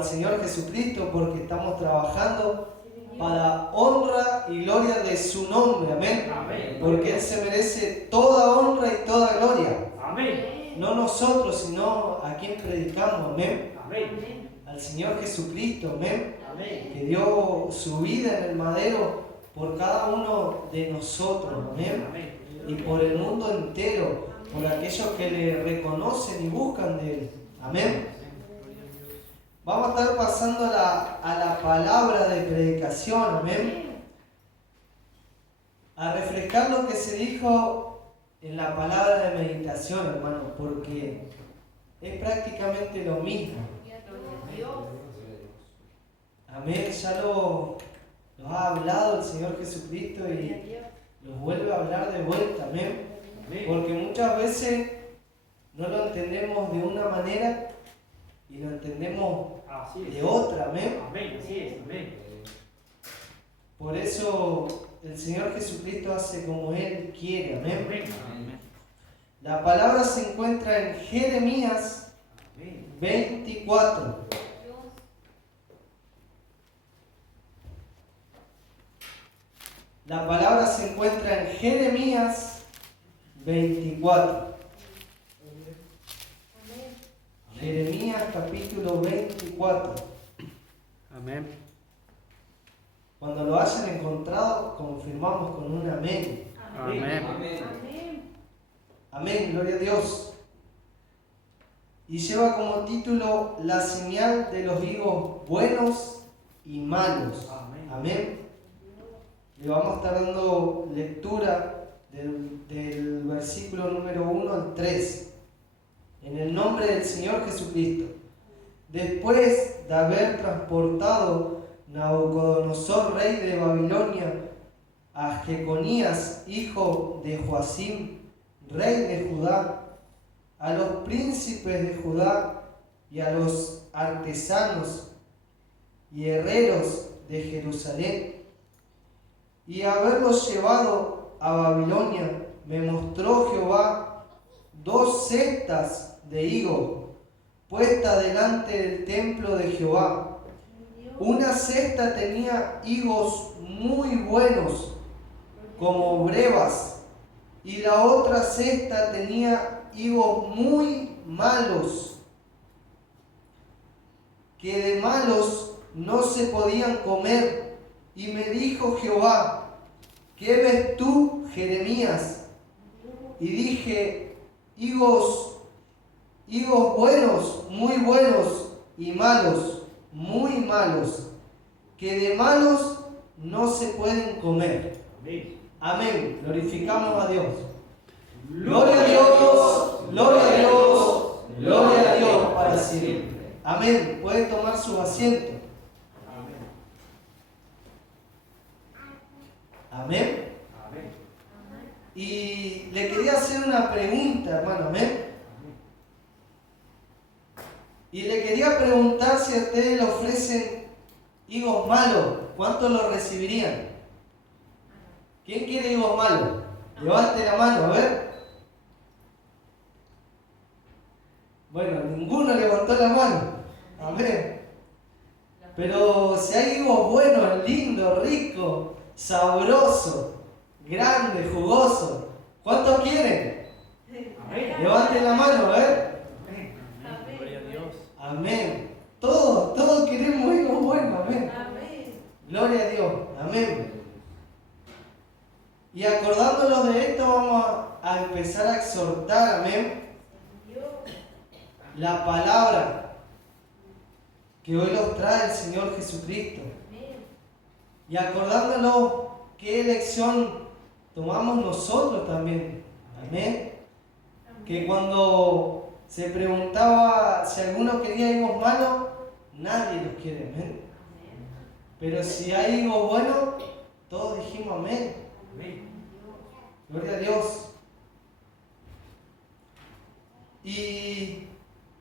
al Señor Jesucristo porque estamos trabajando para honra y gloria de su nombre, amén. Amén. Porque Él se merece toda honra y toda gloria. Amén. No nosotros, sino a quien predicamos, amén. Amén. Al Señor Jesucristo, amén. Amén. Que dio su vida en el madero por cada uno de nosotros, amén. Amén. Y por el mundo entero, por aquellos que le reconocen y buscan de Él, amén. Vamos a estar pasando a la palabra de predicación, amén. A refrescar lo que se dijo en la palabra de meditación, hermano, porque es prácticamente lo mismo. Amén, ya lo ha hablado el Señor Jesucristo y los vuelve a hablar de vuelta, amén. Porque muchas veces no lo entendemos de una manera y lo entendemos de otra, amén. Amén, así es, amén. Por eso el Señor Jesucristo hace como Él quiere, amén. Amén. La palabra se encuentra en Jeremías 24. La palabra se encuentra en Jeremías 24. Jeremías capítulo 24. Amén. Cuando lo hayan encontrado, confirmamos con un amén. Amén. Amén, gloria a Dios. Y lleva como título la señal de los higos buenos y malos. Amén. Le vamos a estar dando lectura del versículo número 1 al 3. En el nombre del Señor Jesucristo. Después de haber transportado Nabucodonosor, rey de Babilonia, a Jeconías, hijo de Joacim, rey de Judá, a los príncipes de Judá y a los artesanos y herreros de Jerusalén, y haberlos llevado a Babilonia, me mostró Jehová 2 cestas de higo puestas delante del templo de Jehová. Una cesta tenía higos muy buenos, como brevas, y la otra cesta tenía higos muy malos, que de malos no se podían comer. Y me dijo Jehová: ¿qué ves tú, Jeremías? Y dije: higos buenos, muy buenos, y malos, muy malos, que de malos no se pueden comer. Amén. Glorificamos a Dios. Gloria a Dios, gloria a Dios, gloria a Dios para siempre. Amén. Pueden tomar su asiento. Amén. Y le quería hacer una pregunta, hermano. Amén. Y le quería preguntar si a ustedes le ofrecen higos malos, ¿cuántos los recibirían? ¿Quién quiere higos malos? Levante la mano, a ver. Bueno, ninguno levantó la mano. Amén. Pero si hay higos buenos, lindos, ricos, sabrosos, grandes, jugosos, ¿cuántos quieren? Levanten la mano, a ver. Amén. Todos queremos higos buenos, amén. Gloria a Dios, amén. Y acordándonos de esto, vamos a empezar a exhortar, amén, la palabra que hoy nos trae el Señor Jesucristo. Y acordándonos qué elección tomamos nosotros también, amén. Que cuando se preguntaba si alguno quería higos malos, nadie los quiere, amén. Pero si hay higos buenos, todos dijimos amén. Gloria a Dios. Y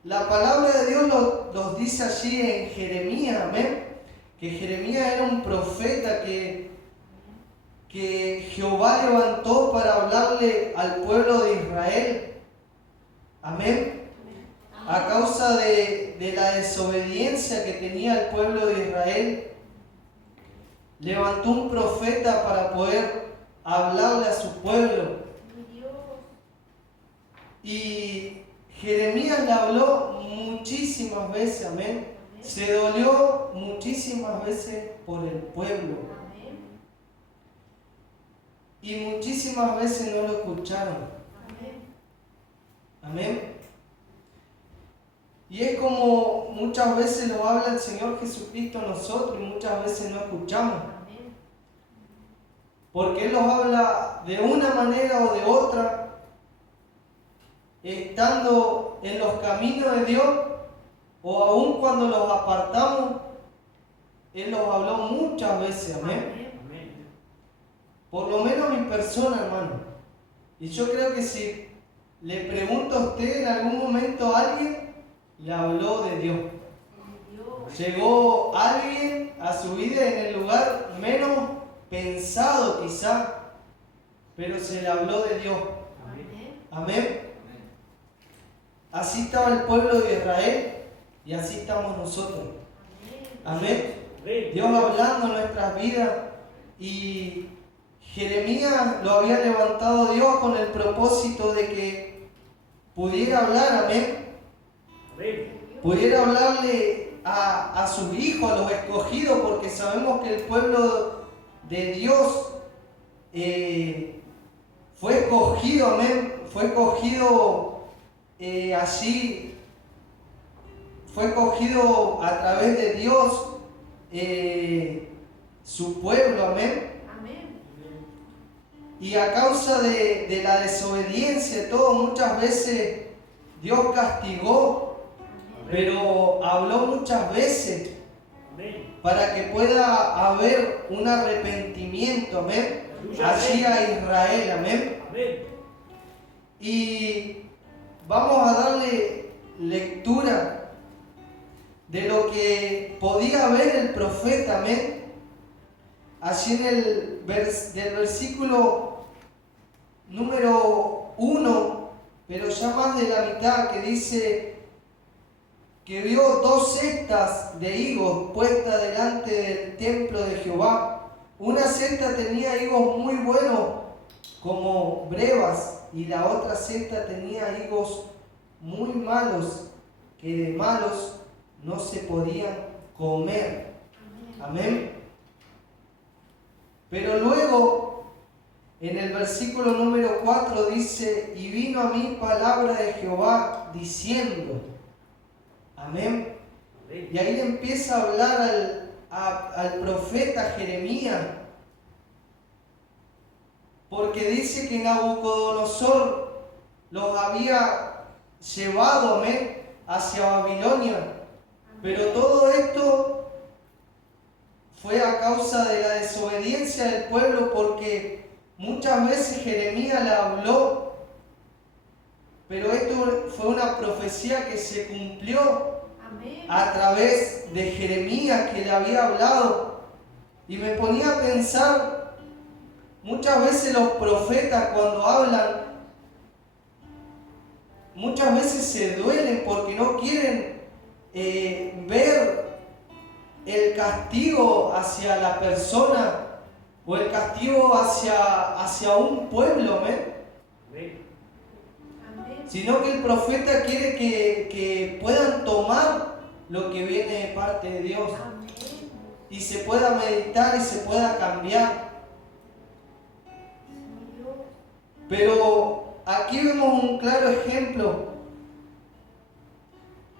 la palabra de Dios nos dice allí en Jeremías, amén, que Jeremías era un profeta que Jehová levantó para hablarle al pueblo de Israel. Amén. a causa de la desobediencia que tenía el pueblo de Israel, levantó un profeta para poder hablarle a su pueblo. Y Jeremías le habló muchísimas veces, amén. Se dolió muchísimas veces por el pueblo. Y muchísimas veces no lo escucharon. Amén. Y es como muchas veces lo habla el Señor Jesucristo a nosotros y muchas veces no escuchamos. Porque Él nos habla de una manera o de otra, estando en los caminos de Dios, o aun cuando los apartamos, Él nos habló muchas veces, amén. Por lo menos mi persona, hermano. Y yo creo que si le pregunto a usted en algún momento a alguien, le habló de Dios. Llegó alguien a su vida en el lugar menos pensado quizá, pero se le habló de Dios. Amén. Así estaba el pueblo de Israel y así estamos nosotros. Amén. Dios hablando en nuestras vidas, y Jeremías lo había levantado Dios con el propósito de que pudiera hablar, amén. Pudiera hablarle a sus hijos, a los escogidos, porque sabemos que el pueblo de Dios fue escogido, amén. Fue escogido allí, fue escogido a través de Dios, su pueblo, amén. Y a causa de la desobediencia, todo, muchas veces Dios castigó, pero habló muchas veces para que pueda haber un arrepentimiento, amén, allí a Israel, amén. Y vamos a darle lectura de lo que podía ver el profeta, amén, allí en el del versículo número 1, pero ya más de la mitad, que dice que vio 2 cestas de higos puestas delante del templo de Jehová. Una cesta tenía higos muy buenos como brevas, y la otra cesta tenía higos muy malos, que de malos no se podían comer. Amén. Pero luego, en el versículo número 4 dice: y vino a mí palabra de Jehová diciendo, amén. Y ahí le empieza a hablar al profeta Jeremías, porque dice que Nabucodonosor los había llevado, amén, hacia Babilonia. Pero todo esto fue a causa de la desobediencia del pueblo, porque muchas veces Jeremías le habló, pero esto fue una profecía que se cumplió a través de Jeremías, que le había hablado. Y me ponía a pensar, muchas veces los profetas cuando hablan, muchas veces se duelen porque no quieren ver el castigo hacia la persona o el castigo hacia un pueblo, ¿amén? Sino que el profeta quiere que puedan tomar lo que viene de parte de Dios. Y se pueda meditar y se pueda cambiar. Pero aquí vemos un claro ejemplo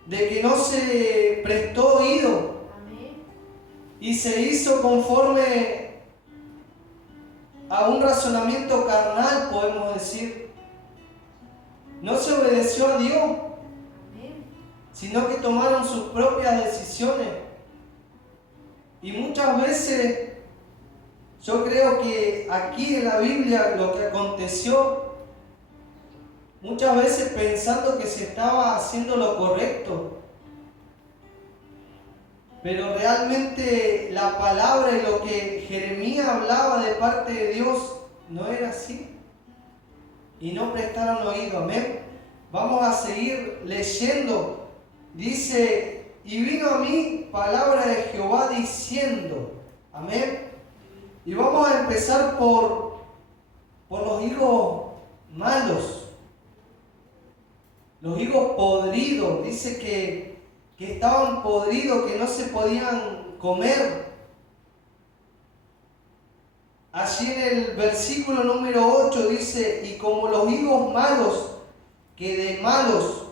de que no se prestó oído y se hizo conforme a un razonamiento carnal, podemos decir. No se obedeció a Dios, sino que tomaron sus propias decisiones. Y muchas veces yo creo que aquí en la Biblia lo que aconteció, muchas veces pensando que se estaba haciendo lo correcto, pero realmente la palabra y lo que Jeremías hablaba de parte de Dios no era así. Y no prestaron oído, amén. Vamos a seguir leyendo dice, y vino a mí palabra de Jehová diciendo, amén. Y vamos a empezar por los higos malos, los higos podridos. Dice que estaban podridos, que no se podían comer. Allí en el versículo número 8 dice, y como los higos malos, que de malos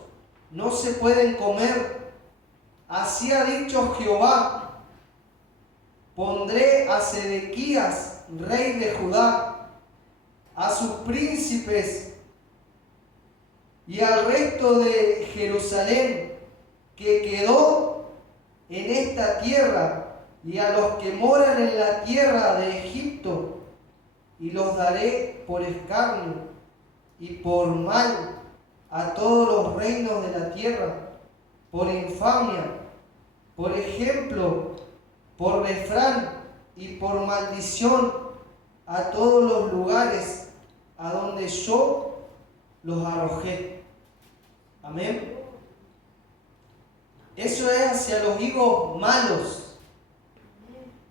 no se pueden comer, así ha dicho Jehová, pondré a Sedequías, rey de Judá, a sus príncipes y al resto de Jerusalén que quedó en esta tierra, y a los que moran en la tierra de Egipto, y los daré por escarnio y por mal a todos los reinos de la tierra, por infamia, por ejemplo, por refrán y por maldición a todos los lugares a donde yo los arrojé. Amén. Eso es hacia los higos malos.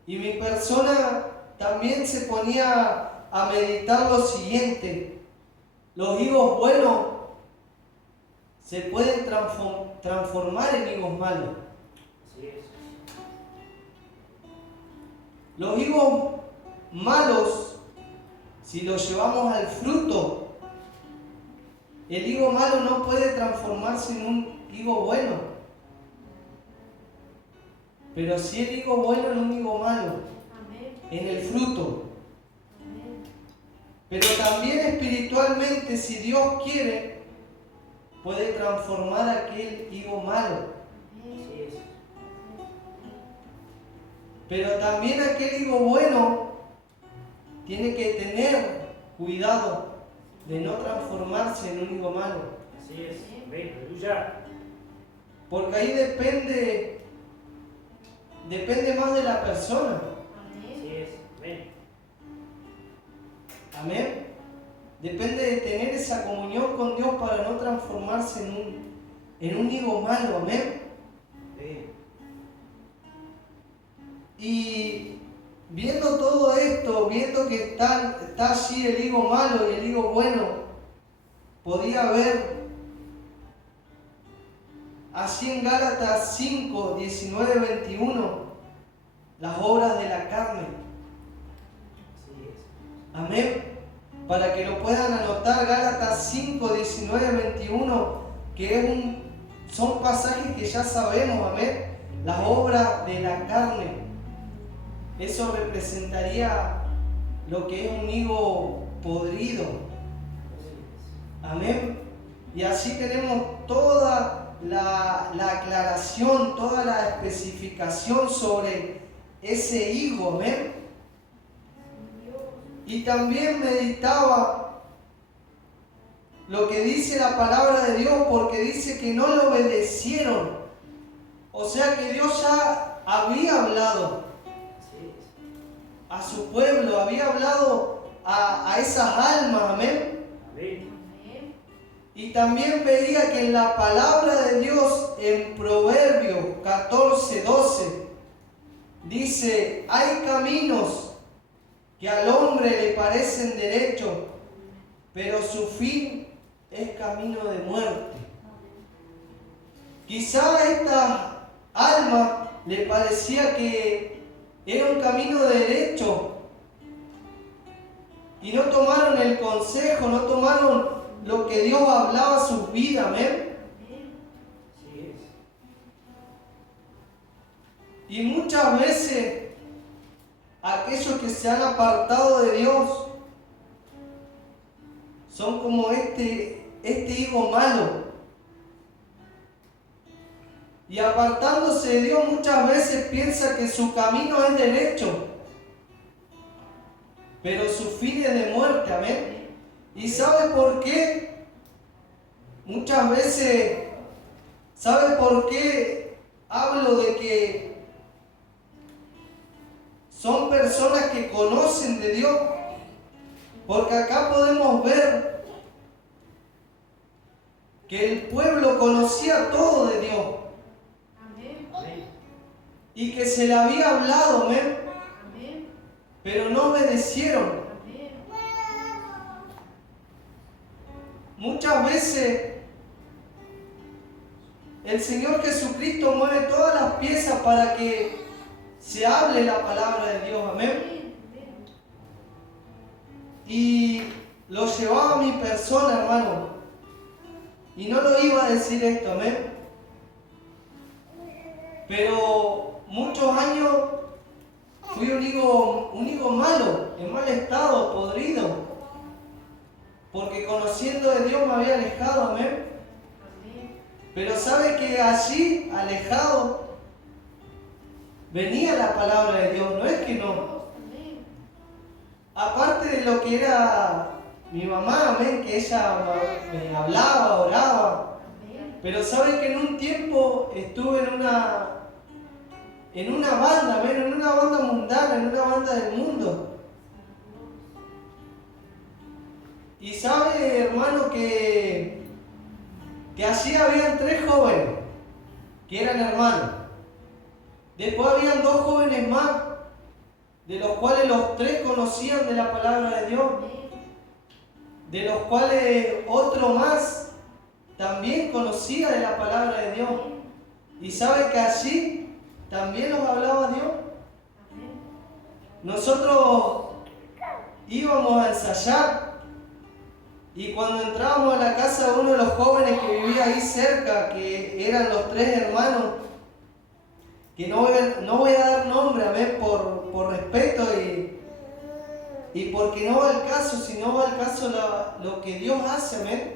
Y mi persona también se ponía a meditar lo siguiente: los higos buenos se pueden transformar en higos malos. Así es. Los higos malos, si los llevamos al fruto, el higo malo no puede transformarse en un higo bueno. Pero si el higo bueno en un higo malo, en el fruto. Pero también espiritualmente, si Dios quiere, puede transformar aquel higo malo. Así es. Pero también aquel higo bueno tiene que tener cuidado de no transformarse en un higo malo. Así es. Amén. Aleluya. Porque ahí depende más de la persona. Así es. Amén. Amén. Depende de tener esa comunión con Dios para no transformarse en un higo malo. Amén. Amén. Y viendo todo esto, viendo que está allí el higo malo y el higo bueno, podía ver así en Gálatas 5, 19, 21, las obras de la carne. Así es. Amén. Para que lo puedan anotar, Gálatas 5, 19, 21, que son pasajes que ya sabemos, amén. Las obras de la carne. Eso representaría lo que es un higo podrido. Amén. Y así tenemos toda la aclaración, toda la especificación sobre ese higo. Amén. Y también meditaba lo que dice la palabra de Dios, porque dice que no le obedecieron. O sea que Dios ya había hablado a su pueblo, había hablado a esas almas. Amén. Amén. Y también veía que en la palabra de Dios, en Proverbios 14, 12, dice: hay caminos que al hombre le parecen derechos, pero su fin es camino de muerte. Quizá a esta alma le parecía que era un camino derecho y no tomaron el consejo, no tomaron lo que Dios hablaba a sus vidas. Amén. Así es. Y muchas veces aquellos que se han apartado de Dios son como este higo malo. Y apartándose de Dios muchas veces piensa que su camino es derecho, pero su fin es de muerte. Amén. ¿Y sabe por qué? Muchas veces, ¿sabe por qué hablo de que son personas que conocen de Dios? Porque acá podemos ver que el pueblo conocía todo de Dios. y que se le había hablado, amén, pero no obedecieron. Muchas veces el Señor Jesucristo mueve todas las piezas para que se hable la palabra de Dios, amén. Y lo llevaba a mi persona, hermano. Y no lo iba a decir esto, amén. Pero muchos años fui un hijo malo, en mal estado, podrido. Porque conociendo de Dios me había alejado, amén. Pero sabe que allí, alejado, venía la palabra de Dios, no es que no. Aparte de lo que era mi mamá, amén, que ella me hablaba, oraba. Pero sabe que en un tiempo estuve en una banda, amén, en una banda mundana, en una banda del mundo. Y sabe, hermano, que allí habían 3 jóvenes que eran hermanos. Después habían 2 jóvenes más, de los cuales los 3 conocían de la palabra de Dios, de los cuales otro más también conocía de la palabra de Dios. Y sabe que allí también nos hablaba Dios. Nosotros íbamos a ensayar y cuando entrábamos a la casa de uno de los jóvenes que vivía ahí cerca, que eran los 3 hermanos, que no voy a dar nombre, amén, por respeto y porque no va al caso, si no va al caso lo que Dios hace, amén.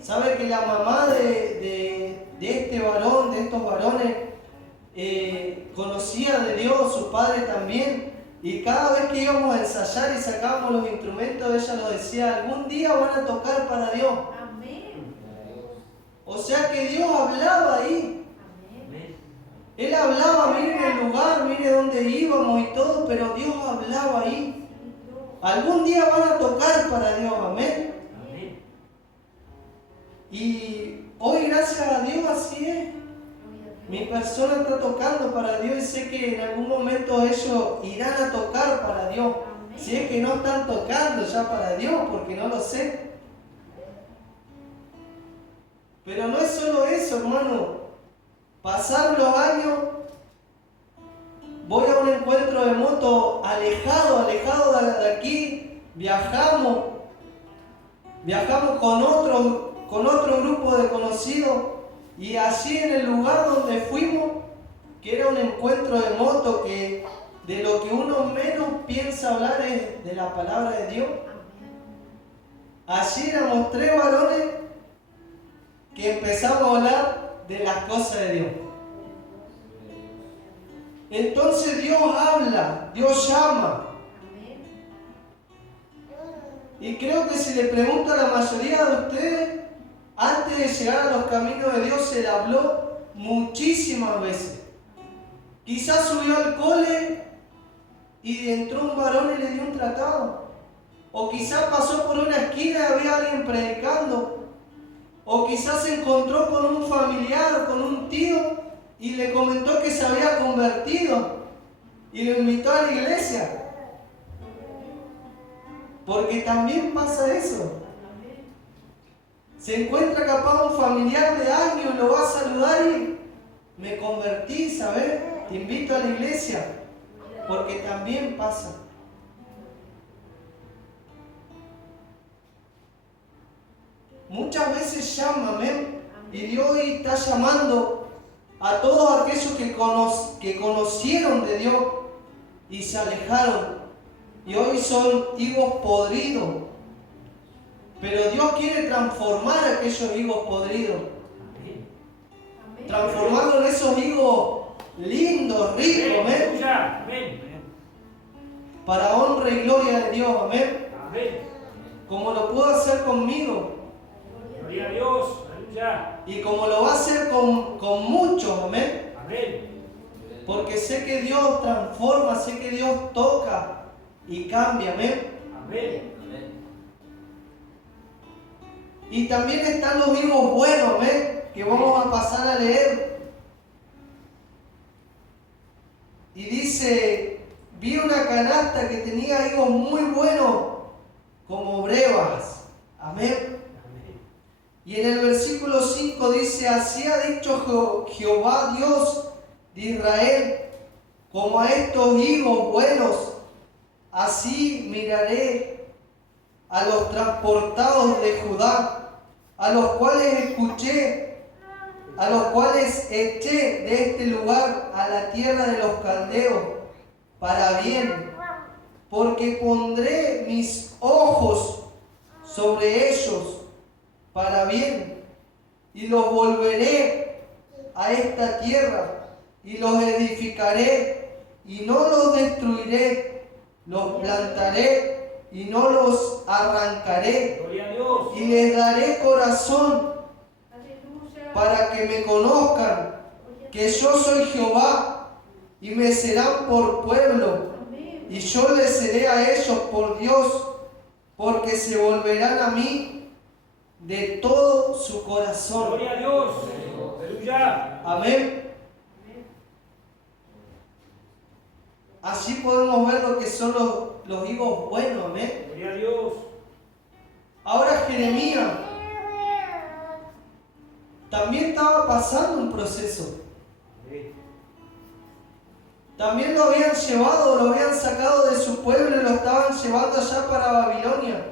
Sabe que la mamá de este varón, de estos varones, conocía de Dios, su padre también, y cada vez que íbamos a ensayar y sacábamos los instrumentos, ella nos decía, algún día van a tocar para Dios. O sea que Dios hablaba ahí. Él hablaba, miren el lugar, miren dónde íbamos y todo, pero Dios hablaba ahí. Algún día van a tocar para Dios, amén. Y hoy, gracias a Dios, así es. Mi persona está tocando para Dios y sé que en algún momento ellos irán a tocar para Dios. Si es que no están tocando ya para Dios, porque no lo sé. Pero no es solo eso, hermano. Pasaron los años, voy a un encuentro de moto alejado de aquí, viajamos con otro grupo de conocidos y allí en el lugar donde fuimos, que era un encuentro de moto, que de lo que uno menos piensa hablar es de la palabra de Dios. Allí éramos 3 varones que empezamos a hablar de las cosas de Dios. Entonces Dios habla, Dios llama. Y creo que si le pregunto a la mayoría de ustedes, antes de llegar a los caminos de Dios se le habló muchísimas veces. Quizás subió al cole y entró un varón y le dio un tratado. O quizás pasó por una esquina y había alguien predicando. O quizás se encontró con un familiar, con un tío, y le comentó que se había convertido y lo invitó a la iglesia. Porque también pasa eso. Se encuentra capaz un familiar de años, lo va a saludar y me convertí, ¿sabes? Te invito a la iglesia. Porque también pasa. Muchas veces llama, amén. Y Dios hoy está llamando a todos aquellos que conocieron de Dios y se alejaron. Y hoy son higos podridos. Pero Dios quiere transformar a aquellos higos podridos. Transformarlos en esos higos lindos, ricos, amén. Para honra y gloria de Dios, amén. Como lo puedo hacer conmigo. Gloria a Dios, aleluya. Y como lo va a hacer con muchos, amén. Amén. Porque sé que Dios transforma, sé que Dios toca y cambia, amén. Amén. Y también están los higos buenos, amén, que vamos a pasar a leer. y dice, vi una canasta que tenía higos muy buenos como brevas. Amén. Y en el versículo 5 dice, así ha dicho Jehová Dios de Israel, como a estos higos buenos, así miraré a los transportados de Judá, a los cuales eché de este lugar a la tierra de los caldeos, para bien, porque pondré mis ojos sobre ellos, para bien, y los volveré a esta tierra, y los edificaré, y no los destruiré, los plantaré, y no los arrancaré, Gloria a Dios. y les daré corazón para que me conozcan, que yo soy Jehová, y me serán por pueblo, y yo les seré a ellos por Dios, porque se volverán a mí de todo su corazón. Gloria a Dios. Aleluya. Amén. Así podemos ver lo que son los higos buenos. Amén. Gloria a Dios. Ahora Jeremías también estaba pasando un proceso. Amén. También lo habían llevado, lo habían sacado de su pueblo y lo estaban llevando allá para Babilonia.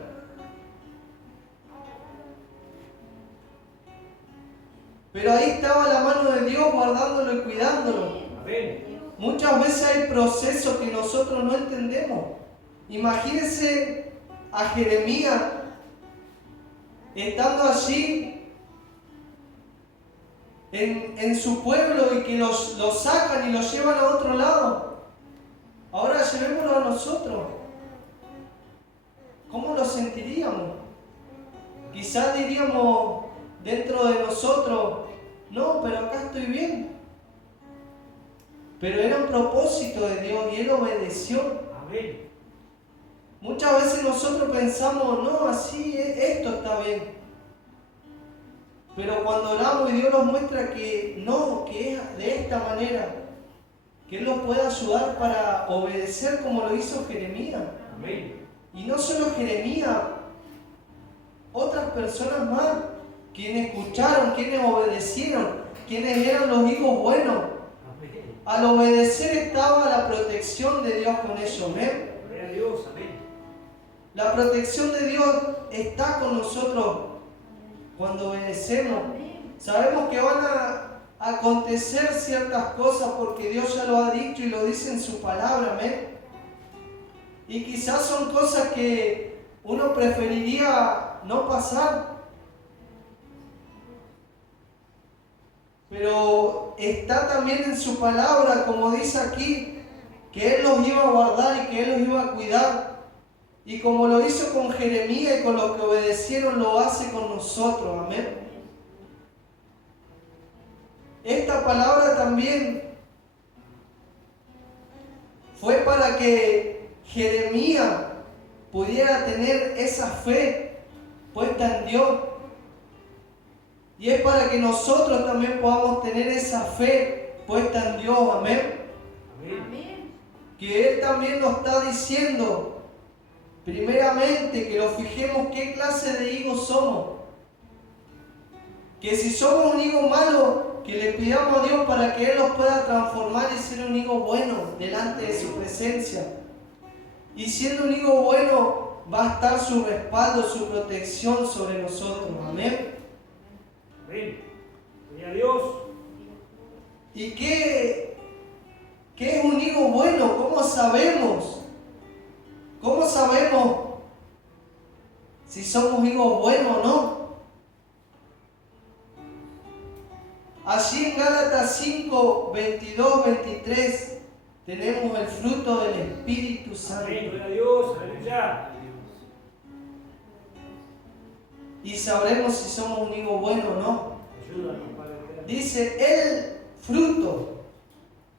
Pero ahí estaba la mano de Dios guardándolo y cuidándolo. Amén. Muchas veces hay procesos que nosotros no entendemos. Imagínense a Jeremías estando allí en su pueblo y que lo sacan y lo llevan a otro lado. Ahora llevémoslo a nosotros. ¿Cómo lo sentiríamos? Quizás diríamos dentro de nosotros, no, pero acá estoy bien. Pero era un propósito de Dios y Él obedeció. Amén. Muchas veces nosotros pensamos, no, así, esto está bien. Pero cuando oramos y Dios nos muestra que no, que es de esta manera, que Él nos puede ayudar para obedecer como lo hizo Jeremías. Amén. Y no solo Jeremías, otras personas más, quienes escucharon, quienes obedecieron, quienes eran los hijos buenos. Amén. Al obedecer estaba la protección de Dios con ellos. ¿Ven? Gloria a Dios. Amén. La protección de Dios está con nosotros cuando obedecemos. Sabemos que van a acontecer ciertas cosas porque Dios ya lo ha dicho y lo dice en su palabra. ¿Ven? Y quizás son cosas que uno preferiría no pasar. Pero está también en su palabra, como dice aquí, que Él los iba a guardar y que Él los iba a cuidar. Y como lo hizo con Jeremías y con los que obedecieron, lo hace con nosotros. Amén. Esta palabra también fue para que Jeremías pudiera tener esa fe puesta en Dios. Y es para que nosotros también podamos tener esa fe puesta en Dios. Amén. Amén. Que Él también nos está diciendo, primeramente, que nos fijemos qué clase de higos somos. Que si somos un higo malo, que le pidamos a Dios para que Él nos pueda transformar y ser un higo bueno delante de su presencia. Y siendo un higo bueno, va a estar su respaldo, su protección sobre nosotros. Amén. Amén. Gloria a Dios. ¿Y qué es un higo bueno? ¿Cómo sabemos? ¿Cómo sabemos si somos higos buenos o no? Allí en Gálatas 5, 22, 23 tenemos el fruto del Espíritu Santo. Amén. Gloria a Dios. Aleluya. Y sabremos si somos un higo bueno o no. Ayúdanos, Padre. Dice el fruto,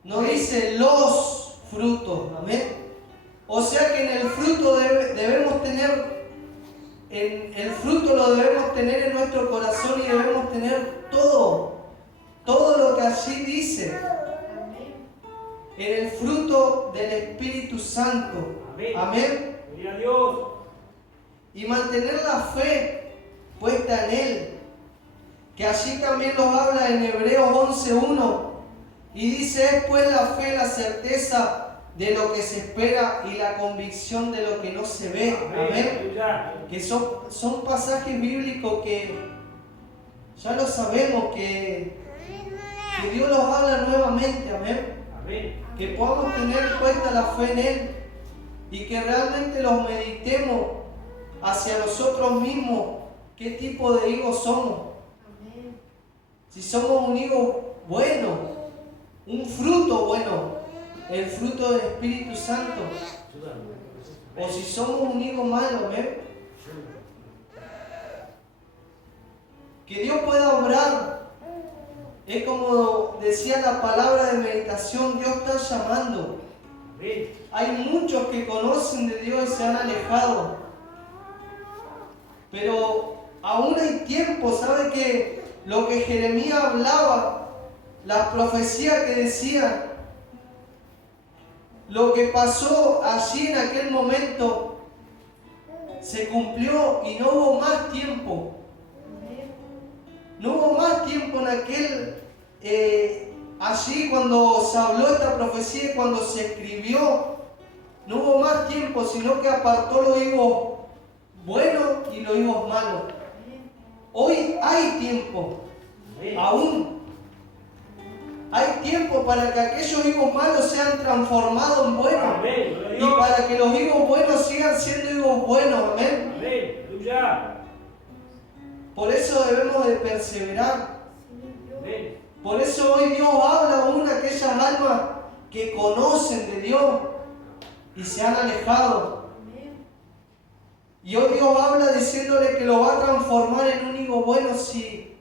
no dice los frutos. Amén. O sea que en el fruto debemos tener, el fruto lo debemos tener en nuestro corazón y debemos tener todo lo que allí dice. en el fruto del Espíritu Santo. Amén. Amén. Gloria a Dios. Y mantener la fe puesta en Él. Que allí también nos habla en Hebreos 11:1. Y dice, es pues la fe, la certeza de lo que se espera y la convicción de lo que no se ve. Amén. Que son pasajes bíblicos que ya lo sabemos, que Dios los habla nuevamente. Amén. Amén. Que podamos tener puesta la fe en Él y que realmente los meditemos hacia nosotros mismos, qué tipo de higos somos. Amén. Si somos un higo bueno, un fruto bueno, el fruto del Espíritu Santo, o si somos un higo malo. Amén. Que Dios pueda obrar. Es como decía la palabra de meditación, Dios está llamando. Amén. Hay muchos que conocen de Dios y se han alejado. Pero aún hay tiempo, ¿sabe que lo que Jeremías hablaba, las profecías que decían, lo que pasó allí en aquel momento, se cumplió y no hubo más tiempo? No hubo más tiempo en aquel, allí cuando se habló esta profecía y cuando se escribió, no hubo más tiempo, sino que apartó los higos buenos y los higos malos. Hoy hay tiempo, aún hay tiempo para que aquellos higos malos sean transformados en buenos. Amén. Gloria a Y Dios. para que los higos buenos sigan siendo higos buenos. Amén. Amén. Aleluya. Por eso debemos de perseverar. Amén. Por eso hoy Dios habla aún a aquellas almas que conocen de Dios y se han alejado. Y hoy Dios habla diciéndole que lo va a transformar en un higo bueno si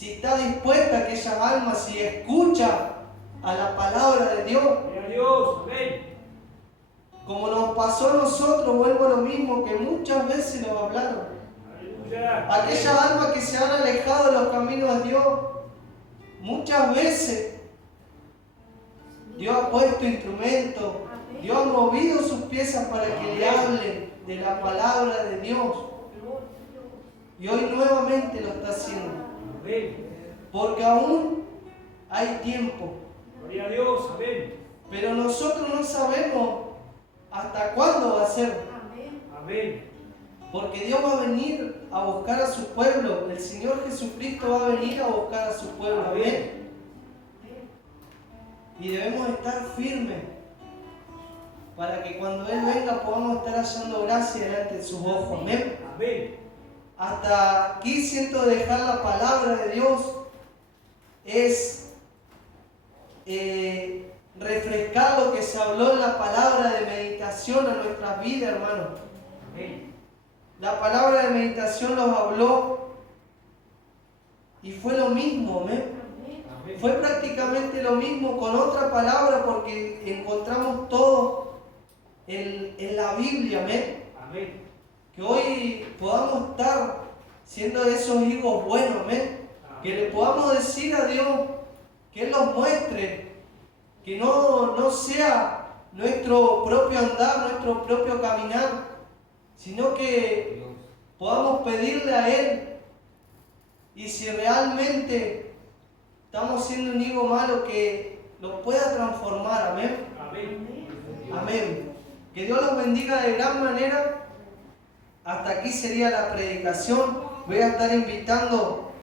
está dispuesta aquellas almas, si escucha a la palabra de Dios. Gloria a Dios. Amén. Como nos pasó a nosotros, vuelvo a lo mismo, que muchas veces nos hablaron. Aleluya. Aquellas almas que se han alejado de los caminos de Dios, muchas veces Dios ha puesto instrumentos, Dios ha movido sus piezas para que le hablen de la palabra de Dios. Y hoy nuevamente lo está haciendo. Amén. Porque aún hay tiempo. Gloria a Dios. Amén. Pero nosotros no sabemos hasta cuándo va a ser. Amén. Porque Dios va a venir a buscar a su pueblo. El Señor Jesucristo va a venir a buscar a su pueblo. Amén. Y debemos estar firmes para que cuando Él venga podamos estar hallando gracia delante de sus ojos. Amén. Amén. Hasta aquí siento dejar la palabra de Dios. Es refrescar lo que se habló en la palabra de meditación a nuestras vidas, hermanos. Amén. La palabra de meditación nos habló y fue lo mismo, ¿amén? Amén. Fue prácticamente lo mismo con otra palabra porque encontramos todo en la Biblia, ¿amén? Amén. Que hoy podamos estar siendo de esos higos buenos, ¿amén? Que le podamos decir a Dios que Él los muestre, que no sea nuestro propio andar, nuestro propio caminar, sino que podamos pedirle a Él. Y si realmente estamos siendo un higo malo, que lo pueda transformar. Amén. Amén. Amén. Que Dios los bendiga de gran manera. Hasta aquí sería la predicación. Voy a estar invitando